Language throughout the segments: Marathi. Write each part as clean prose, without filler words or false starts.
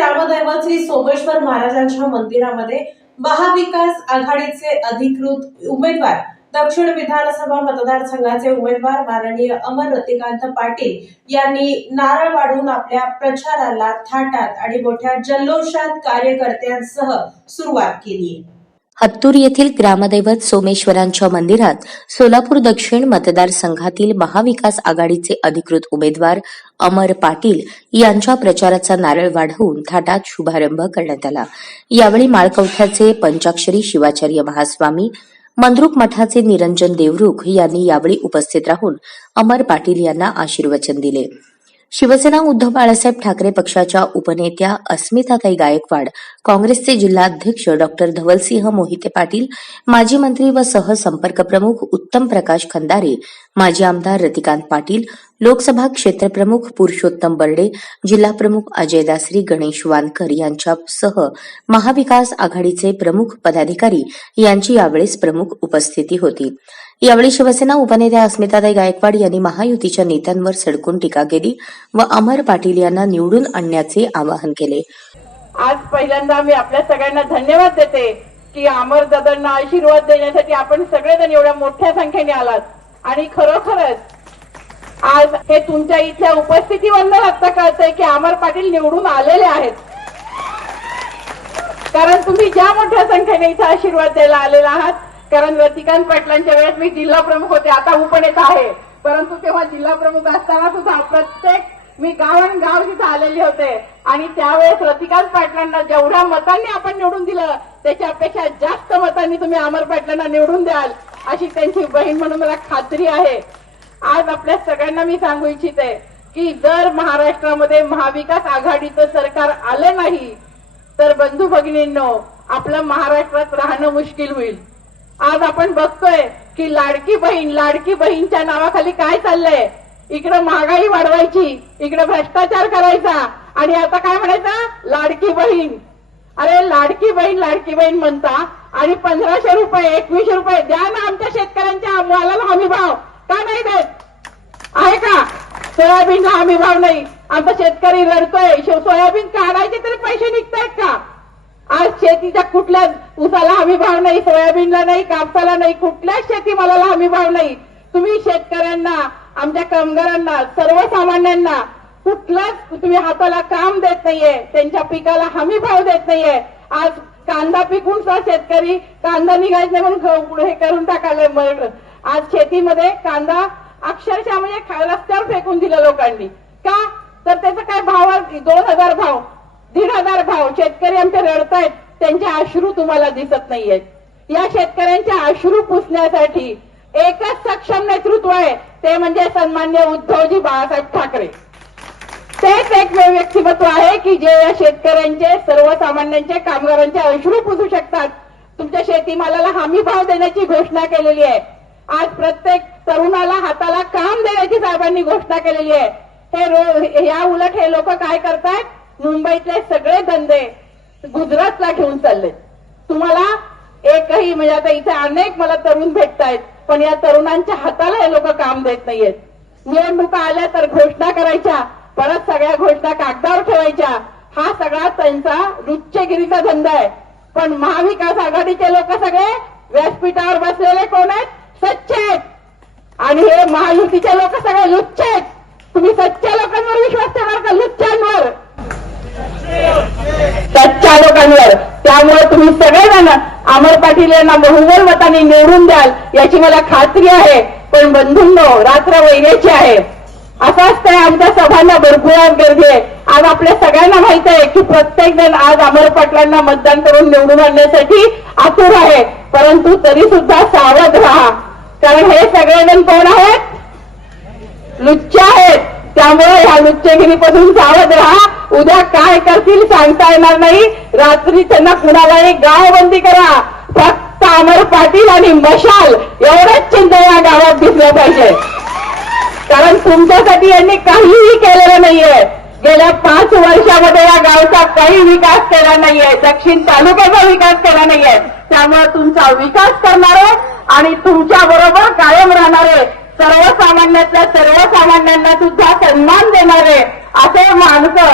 ग्रामदैवत श्री सोमेश्वर महाराजांच्या मंदिरामध्ये महाविकास आघाडीचे अधिकृत उमेदवार दक्षिण विधानसभा मतदारसंघाचे उमेदवार माननीय अमर रतिकांत पाटील यांनी नारळ वाढून आपल्या प्रचाराला थाटात आणि मोठ्या जल्लोषात कार्यकर्त्यांसह सुरुवात केली. हत्तूर येथील ग्रामदैवत सोमेश्वरांच्या मंदिरात सोलापूर दक्षिण मतदारसंघातील महाविकास आघाडीचे अधिकृत उमेदवार अमर पाटील यांच्या प्रचाराचा नारळ वाढवून थाटात शुभारंभ करण्यात आला. यावेळी माळकवठ्याचे पंचाक्षरी शिवाचार्य महास्वामी, मंद्रुक मठाचे निरंजन देवरुख यांनी यावेळी उपस्थित राहून अमर पाटील यांना आशीर्वचन दिले. शिवसेना उद्धव बाळासाहेब ठाकरे पक्षाच्या उपनेत्या अस्मिताताई गायकवाड, काँग्रेसचे जिल्हाध्यक्ष डॉक्टर धवलसिंह मोहिते पाटील, माजी मंत्री व सहसंपर्क प्रमुख उत्तम प्रकाश खंदारे, माजी आमदार रतिकांत पाटील, लोकसभा क्षेत्रप्रमुख पुरुषोत्तम बर्डे, जिल्हा प्रमुख अजय दासरी, गणेश वानकर यांच्यासह महाविकास आघाडीचे प्रमुख पदाधिकारी यांची यावेळेस प्रमुख उपस्थिती होती. यावेळी शिवसेना उपनेत्या अस्मिताताई गायकवाड यांनी महायुतीच्या नेत्यांवर सडकून टीका केली व अमर पाटील यांना निवडून आणण्याचे आवाहन केले. आज पहिल्यांदा मी आपल्या सगळ्यांना धन्यवाद देते की अमर दादांना आशीर्वाद देण्यासाठी आपण सगळेजण एवढ्या मोठ्या संख्येने आलात आणि खरोखरच आज हे तुमच्या इथल्या उपस्थितीवरून आता कळतंय की अमर पाटील निवडून आलेले आहेत. कारण तुम्ही ज्या मोठ्या संख्येने इथं आशीर्वाद द्यायला आलेला आहात. कारण रतिकांत पाटलांच्या वेळेस मी जिल्हा प्रमुख होते, आता उपनेत आहे, परंतु तेव्हा जिल्हा प्रमुख असताना सुद्धा प्रत्येक मी गावांगाव तिथे आलेले होते आणि त्यावेळेस रतिकांत पाटलांना जेवढ्या मतांनी आपण निवडून दिलं त्याच्यापेक्षा जास्त मतांनी तुम्ही अमर पाटलांना निवडून द्याल अशी त्यांची बहीण म्हणून मला खात्री आहे. आज आपल्या सगळ्यांना मी सांगू इच्छिते की जर महाराष्ट्रामध्ये महाविकास आघाडीचं सरकार आलं नाही तर बंधू भगिनींनो आपलं महाराष्ट्रात राहणं मुश्किल होईल. आज आपण बघतोय की लाडकी बहीणच्या नावाखाली काय चाललंय. इकडं महागाई वाढवायची, इकडं भ्रष्टाचार करायचा आणि आता काय म्हणायचं लाडकी बहीण. अरे लाडकी बहीण म्हणता आणि 1500 रुपये 2100 रुपये द्या ना आमच्या शेतकऱ्यांच्या मालाला हमी भाव का नाही देत आहे का? सोयाबीनला हमी भाव नाही, आमचा शेतकरी रडतोय. सोयाबीन काढायचे तरी पैसे निघतायत का? आज शेतीच्या कुठल्या ऊसाला हमी भाव नाही, सोयाबीनला नाही, कापसाला नाही, कुठल्याच शेतीमालाला हमी भाव नाही. तुम्ही शेतकऱ्यांना, आमच्या कामगारांना, सर्वसामान्यांना कुठलाच तुम्ही हाताला काम देत नाहीये, त्यांच्या पिकाला हमी भाव देत नाहीये. आज कांदा पिकून सुद्धा शेतकरी कांदा निघायचं म्हणून हे करून टाकायला. आज शेतीमध्ये कांदा अक्षरशः म्हणजे रस्त्यावर फेकून दिला लोकांनी. का? तर त्याचा काय भाव 2000 भाव 1500 भाव. शेतकरी आमचे रडतायत, त्यांचे अश्रू तुम्हाला दिसत नाहीयेत. या शेतकऱ्यांच्या अश्रू पुसण्यासाठी एकच सक्षम नेतृत्व आहे, ते म्हणजे सन्माननीय उद्धवजी बाळासाहेब ठाकरे. तेच एक व्यक्तिमत्व आहे की जे या शेतकऱ्यांचे, सर्वसामान्यांचे, कामगारांचे अश्रू पुसू शकतात. तुमच्या शेतीमालाला हमी भाव देण्याची घोषणा केलेली आहे. आज प्रत्येक तरुणाला हाताला काम देण्याची साहेबांनी घोषणा केलेली आहे. या उलट हे लोक काय करतायत, मुंबईतले सगळे धंदे गुजरातला घेऊन चालले. तुम्हाला एकही म्हणजे आता इथे अनेक मला तरुण भेटतायत, पण या तरुणांच्या हाताला हे लोक काम देत नाहीयेत. निवडणुका आल्या तर घोषणा करायच्या, परत सगळ्या घोषणा कागदावर ठेवायच्या. हा सगळा त्यांचा लुच्चेगिरीचा धंदा आहे. पण महाविकास आघाडीचे लोक सगळे व्यासपीठावर बसलेले कोण आहेत? सच्चे आहेत. आणि हे महायुतीचे लोक सगळे लुच्चे आहेत. तुम्ही सच्च्या लोकांवर विश्वास ठेवणार का लुच्च्यांवर? सच्च्या लोकांवर. त्यामुळे तुम्ही सगळेजण अमर पाटील यांना बहुमत मतांनी निवडून द्याल याची मला खात्री आहे. पण बंधूंनो, रात्र वैरेची आहे. असं असतंय, आमच्या सभांना भरपूर गर्दी आहे. आज आपल्या सगळ्यांना माहित आहे की प्रत्येक जण आज अमर पाटलांना मतदान करून निवडून आणण्यासाठी आतुर आहे. परंतु तरी सुद्धा सावध राहा, कारण हे सगळेजण कोण आहेत? लुच्चे आहेत. त्यामुळे ह्या लुच्चेगिरीपासून सावध राहा. उद्या काय करतील सांगता येणार नाही. रात्री त्यांना कुणालाही गावबंदी करा. फक्त अमर पाटील आणि मशाल एवढंच चिन्ह या गावात दिसलं पाहिजे. कारण तुमच्यासाठी यांनी काहीही केलेलं नाहीये. गेल्या 5 वर्षामध्ये या गावचा काही विकास केला नाहीये, दक्षिण तालुक्याचा विकास केला नाहीये. त्यामुळे तुमचा विकास करणारे आणि तुमच्या बरोबर कायम राहणारे, सर्वसामान्यातल्या सर्वसामान्यांना सुद्धा सन्मान देणारे असे माणसं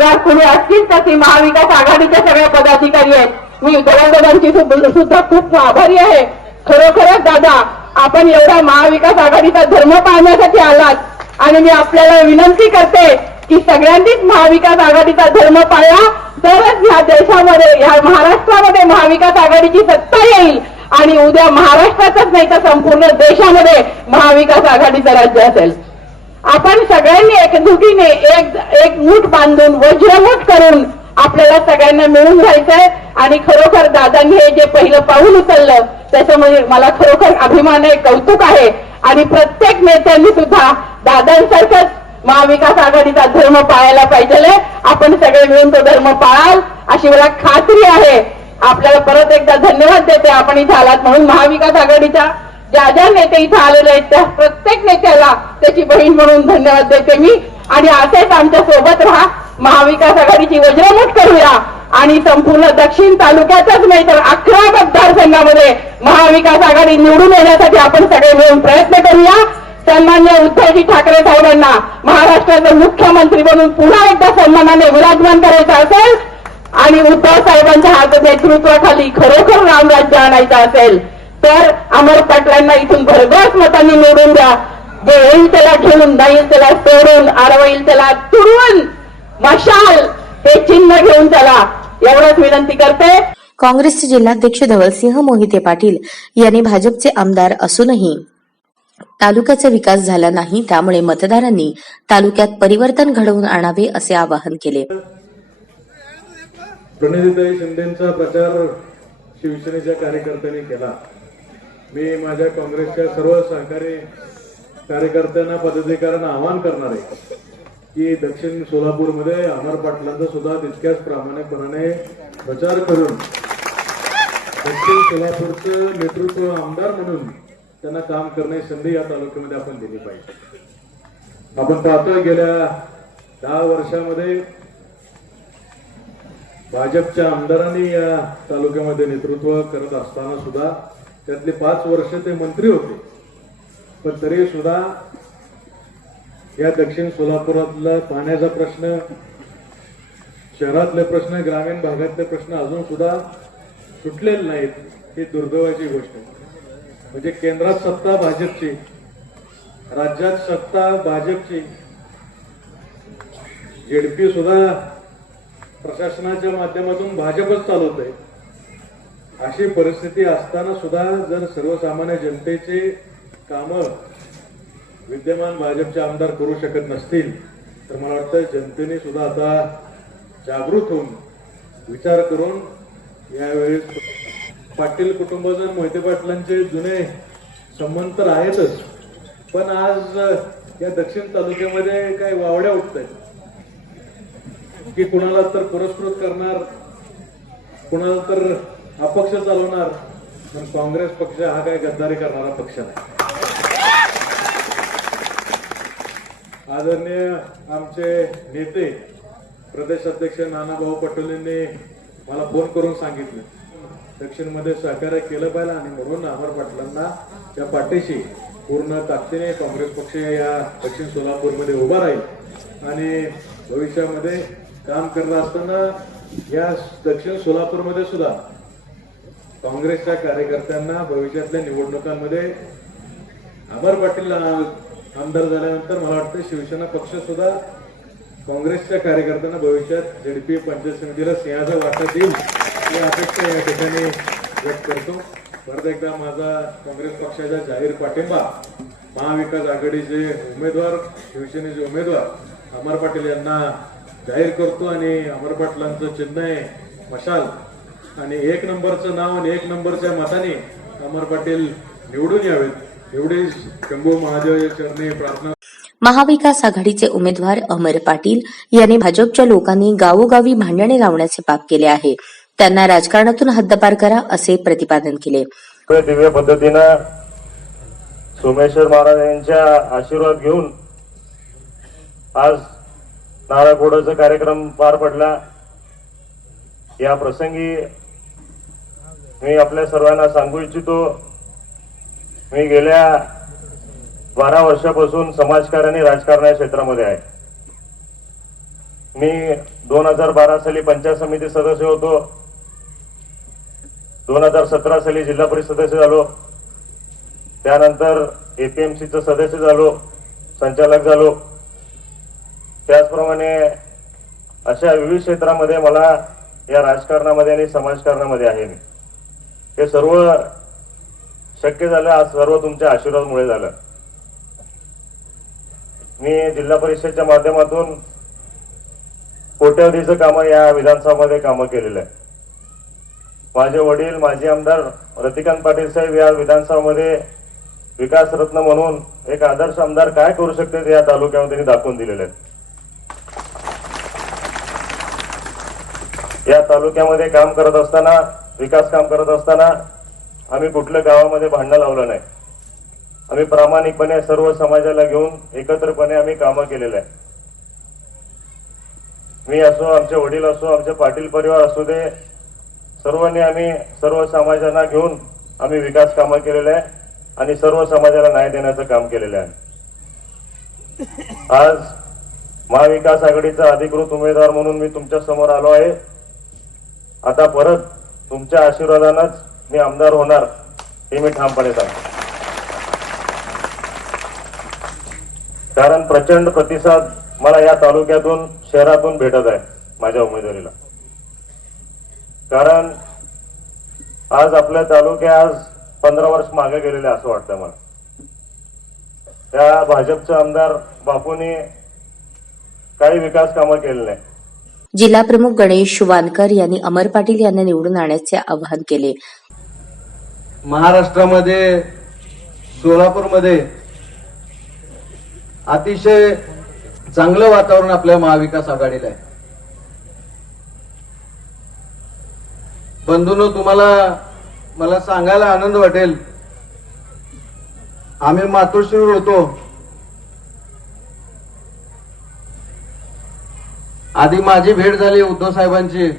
जर कुणी असतील तर ती महाविकास आघाडीच्या सगळ्या पदाधिकारी आहेत. मी दादांची सुद्धा खूप आभारी आहे. खरोखरच दादा, आपण एवढा महाविकास आघाडीचा धर्म पाळण्यासाठी आलात आणि मी आपल्याला विनंती करते की सगळ्यांनीच महाविकास आघाडीचा धर्म पाळला तरच या देशामध्ये, या महाराष्ट्रामध्ये महाविकास आघाडीची सत्ता येईल आणि उद्या महाराष्ट्रातच नाही तर संपूर्ण देशामध्ये महाविकास आघाडीचं राज्य असेल. आपण सगळ्यांनी एकजुटीने एक मूठ बांधून वज्रमूठ करून आपल्याला सगळ्यांना मिळून जायचंय. आणि खरोखर दादांनी हे जे पहिलं पाऊल उचललं त्याच्यामध्ये मला खरोखर अभिमान आहे, कौतुक आहे. आणि प्रत्येक नेत्यांनी सुद्धा दादांसारखंच महाविकास आघाडीचा धर्म पाळायला पाहिजे. आपण सगळे मिळून तो धर्म पाळाल अशी मला खात्री आहे. आपल्याला परत एकदा धन्यवाद देते आपण इथे आलात म्हणून. महाविकास आघाडीच्या ज्या नेते इथे आलेले आहेत त्या प्रत्येक नेत्याला त्याची बहीण म्हणून धन्यवाद देते मी. आणि असेच आमच्या सोबत राहा, महाविकास आघाडीची वज्रमूठ करूया आणि संपूर्ण दक्षिण तालुक्यातच नाही तर 11 मतदारसंघामध्ये महाविकास आघाडी निवडून येण्यासाठी आपण सगळे मिळून प्रयत्न करूया. सन्मान्य उद्धवजी ठाकरे साहेबांना महाराष्ट्राचे मुख्यमंत्री म्हणून पुन्हा एकदा सन्मानाने विराजमान करायचं असेल आणि उद्धव साहेबांच्या हात नेतृत्वाखाली खरोखर रामराज्य आणायचं असेल तर अमर पाटलांना इथून भरघोस मतांनी निवडून द्या. जे येईल त्याला घेऊन, नाही त्याला सोडून, आडवईल त्याला तुडवून मशाल हे चिन्ह घेऊन चला एवढंच विनंती करते. काँग्रेसचे जिल्हाध्यक्ष धवलसिंह मोहिते पाटील यांनी भाजपचे आमदार असूनही तालुक्याचा विकास झाला नाही, त्यामुळे मतदारांनी तालुक्यात परिवर्तन घडवून आणावे असे आवाहन केले. प्रणितीताई शिंदेचा प्रचार शिवसेनेच्या कार्यकर्त्यांनी केला. मी माझ्या काँग्रेसच्या सर्व सहकारी कार्यकर्त्यांना, पदाधिकाऱ्यांना आवाहन करणार आहे की दक्षिण सोलापूरमध्ये अमर पाटलांचा सुद्धा तितक्याच प्रामाणिकपणाने प्रचार करून दक्षिण सोलापूरचं नेतृत्व आमदार म्हणून त्यांना काम करण्याची संधी या तालुक्यामध्ये आपण दिली पाहिजे. आपण पाहतोय गेल्या 10 वर्षामध्ये भाजपच्या आमदारांनी या तालुक्यामध्ये नेतृत्व करत असताना सुद्धा त्यातले 5 वर्ष ते मंत्री होते, पण तरी सुद्धा या दक्षिण सोलापुरातला पाण्याचा प्रश्न, शहरातले प्रश्न, ग्रामीण भागातले प्रश्न अजून सुद्धा सुटलेले नाहीत. ही दुर्दैवाची गोष्ट आहे. म्हणजे केंद्रात सत्ता भाजपची, राज्यात सत्ता भाजपची, जेडपी सुद्धा प्रशासनाच्या माध्यमातून भाजपच चालवत आहे. अशी परिस्थिती असताना सुद्धा जर सर्वसामान्य जनतेचे कामं विद्यमान भाजपचे आमदार करू शकत नसतील तर मला वाटतं जनतेने सुद्धा आता जागृत होऊन विचार करून यावेळेस पाटील कुटुंबाचे, मोहिते पाटलांचे जुने संबंध तर आहेतच, पण आज या दक्षिण तालुक्यामध्ये काही वावड्या उठत आहेत की कुणाला तर पुरस्कृत करणार, कुणाला तर अपक्ष चालवणार. पण काँग्रेस पक्ष हा काही गद्दारी करणारा पक्ष नाही. आदरणीय आमचे नेते प्रदेश अध्यक्ष नानाभाऊ पटोलेंनी मला फोन करून सांगितलं दक्षिणमध्ये सहकार्य केलं पाहिजे आणि म्हणून अमर पाटलांना त्या पाठीशी पूर्ण ताकदीने काँग्रेस पक्ष या दक्षिण सोलापूरमध्ये उभा राहील आणि भविष्यामध्ये काम करत असताना या दक्षिण सोलापूरमध्ये सुद्धा काँग्रेसच्या कार्यकर्त्यांना भविष्यातल्या निवडणुकांमध्ये अमर पाटील आमदार झाल्यानंतर मला वाटतं शिवसेना पक्ष सुद्धा काँग्रेसच्या कार्यकर्त्यांना भविष्यात जेडपी पंचायत समितीला सिंहाचा वाटा देईल ही अपेक्षा या ठिकाणी व्यक्त करतो. परत एकदा माझा काँग्रेस पक्षाचा जाहीर पाठिंबा महाविकास आघाडीचे उमेदवार, शिवसेनेचे उमेदवार अमर पाटील यांना जाहीर करतो आणि अमर पाटलांचं चिन्ह आहे मशाल आणि 1 नंबरचं नाव आणि 1 नंबरच्या मताने अमर पाटील निवडून यावेत एवढीच शंभू महादेव चरणी प्रार्थना. महाविकास आघाडीचे उमेदवार अमर पाटील यांनी भाजपच्या लोकांनी गावोगावी भांडणे लावण्याचे पाप केले आहे, त्यांना राजकारणातून हद्दपार करा असे प्रतिपादन केले. दिव्य पद्धतीनं सोमेश्वर महाराज यांच्या आशीर्वाद घेऊन आज नारळ फोडाचा कार्यक्रम पार पडला. या प्रसंगी मी आपल्या सर्वांना सांगू इच्छितो, मी गेल्या 12 वर्षापासून समाजकार्य आणि राजकारण या क्षेत्रामध्ये आहे. मी 2012 साली पंचायत समिती सदस्य होतो. 2017 साली जिल्हा परिषद सदस्य झालो. त्यानंतर एपीएमसीचं सदस्य झालो, संचालक झालो. त्याचप्रमाणे अशा विविध क्षेत्रामध्ये मला या राजकारणामध्ये आणि समाजकारणामध्ये आहे मी. हे सर्व शक्य झालं आज सर्व तुमच्या आशीर्वादामुळे झालं. मी जिल्हा परिषदेच्या माध्यमातून कोट्यवधीचं कामं या विधानसभामध्ये कामं केलेलं आहे. माझे वडील माजी आमदार रतिकांत पाटील साहेब या विधानसभामध्ये विकास रत्न म्हणून एक आदर्श आमदार काय करू शकते ते या तालुक्यामध्ये त्यांनी दाखवून दिलेले आहे. या तालुक्यामध्ये काम करत असताना, विकास काम करत असताना आम्ही कुठल्या गावामध्ये भांडणं लावलं नाही. आम्ही प्रामाणिकपणे सर्व समाजाला घेऊन एकत्रपणे आम्ही कामं केलेलं आहे. मी असो, आमचे वडील असो, आमचे पाटील परिवार असू दे, सर्वांनी आम्ही सर्व समाजांना घेऊन आम्ही विकास कामं केलेले आहे आणि सर्व समाजाला न्याय देण्याचं काम केलेलं आहे. आज महाविकास आघाडीचा अधिकृत उमेदवार म्हणून मी तुमच्या समोर आलो आहे. आता परत तुमच्या आशीर्वादानंच मी आमदार होणार हे मी ठामपणे सांगतो. कारण प्रचंड प्रतिसाद मला या तालुक्यातून, शहरातून भेटत आहे माझ्या उमेदवारीला. कारण आज आपल्या तालुक्या आज 15 वर्ष मागे गेलेले असं वाटतं मला. त्या भाजपचे आमदार बापूंनी काही विकास कामं केले नाही. जिल्हा प्रमुख गणेश वानकर यांनी अमर पाटील यांना निवडून आणण्याचे आवाहन केले. महाराष्ट्रामध्ये सोलापूरमध्ये अतिशय चांगलं वातावरण आपल्या महाविकास आघाडीला आहे. बंधूंनो, तुम्हाला मला सांगायला आनंद वाटेल, आम्ही मातोश्रीवर होतो. आधी माझी भेट झाली उद्धव साहेबांची.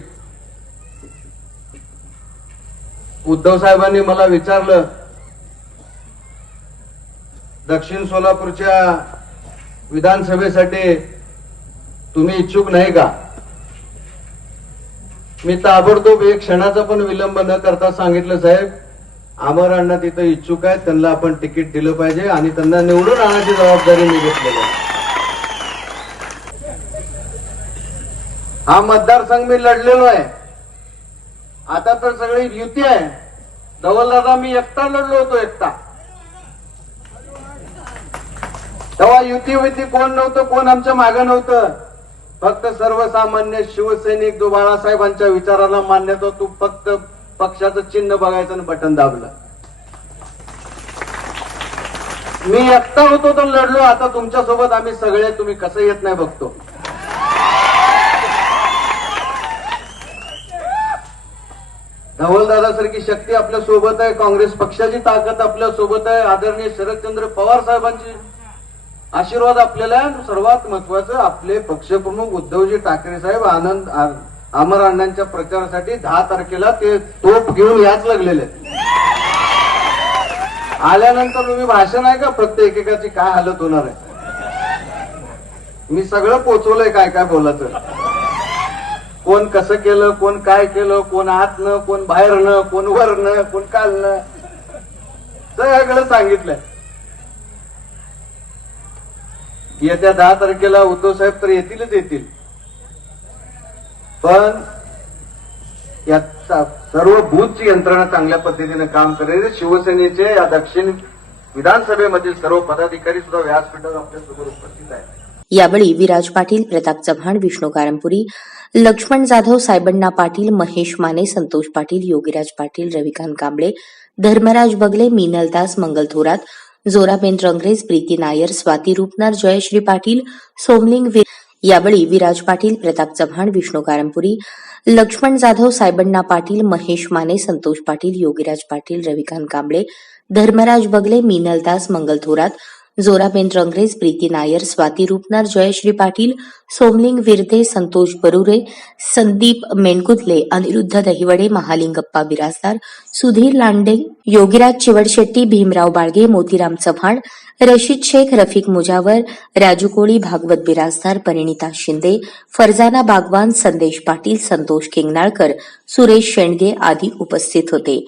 उद्धव साहेबांनी मला विचारलं, दक्षिण सोलापूरच्या विधानसभेसाठी तुम्ही इच्छुक नाही का? मी ताबडतोब एक क्षणाचा पण विलंब न करता सांगितलं, साहेब अमर अण्णा तिथं इच्छुक आहेत, त्यांना आपण तिकीट दिलं पाहिजे आणि त्यांना निवडून आणण्याची जबाबदारी मी घेतलेली आहे. हा मतदारसंघ मी लढलेलो आहे. आता तर सगळी युती आहे. धवलदादा मी एकटा लढलो होतो, एकटा. तेव्हा युती कोण नव्हतं, कोण आमच्या मागं नव्हतं. फक्त सर्वसामान्य शिवसैनिक जो बाळासाहेबांच्या विचाराला मान्यता, तू फक्त पक्षाचं चिन्ह बघायचं आणि बटन दाबलं. मी एकटा होतो तर लढलो. आता तुमच्यासोबत आम्ही सगळे, तुम्ही कसं येत नाही बघतो. धवलदादासारखी शक्ती आपल्या सोबत आहे. काँग्रेस पक्षाची ताकद आपल्या सोबत आहे. आदरणीय शरदचंद्र पवार साहेबांची आशीर्वाद आपल्याला आहे. सर्वात महत्वाचं, आपले पक्षप्रमुख उद्धवजी ठाकरे साहेब अमर अण्णांच्या प्रचारासाठी 10 तारखेला ते तोप घेऊन याच लागलेले. आल्यानंतर तुम्ही भाषण आहे का प्रत्येक एकेकाची काय हालत होणार आहे. मी सगळं पोचवलंय काय काय बोलायचं. कोण कसं केलं, कोण काय केलं, कोण आतनं, कोण बाहेरनं, कोण वरनं, कोण कालनं, सगळं सांगितलंय. येत्या 10 तारखेला उद्धव साहेब तर येतीलच येतील. पण या सर्व बूथची यंत्रणा चांगल्या पद्धतीने काम करेल. शिवसेनेचे या दक्षिण विधानसभेमधील सर्व पदाधिकारी सुद्धा व्यासपीठावर आपल्यासोबत उपस्थित आहेत. यावेळी विराज पाटील, प्रताप चव्हाण, विष्णू कारंपुरी, लक्ष्मण जाधव, सायबण्णा पाटील, महेश माने, संतोष पाटील, योगीराज पाटील, रविकांत कांबळे, धर्मराज बगले, मिनल दास, मंगल थोरात, जोराबेन रंगरेज, प्रीती नायर, स्वाती रूपनार, जयश्री पाटील, सोमलिंग. यावेळी विराज पाटील, प्रताप चव्हाण, विष्णू कारंपुरी, लक्ष्मण जाधव, सायबण्णा पाटील, महेश माने, संतोष पाटील, योगीराज पाटील, रविकांत कांबळे, धर्मराज बगले, मिनल दास, मंगल थोरात, जोराबेन रंगरेज, प्रीती नायर, स्वाती रूपनार, जयश्री पाटील, सोमलिंग विरदे, संतोष बरुरे, संदीप मेणकुदले, अनिरुद्ध दहिवडे, महालिंगप्पा बिराजदार, सुधीर लांडे, योगीराज चिवडशेट्टी, भीमराव बाळगे, मोतीराम चव्हाण, रशीद शेख, रफिक मुजावर, राजू कोळी, भागवत बिराजदार, परिणिता शिंदे, फरजाना बागवान, संदेश पाटील, संतोष किंगनाळकर, सुरेश शेंडगे आदी उपस्थित होते.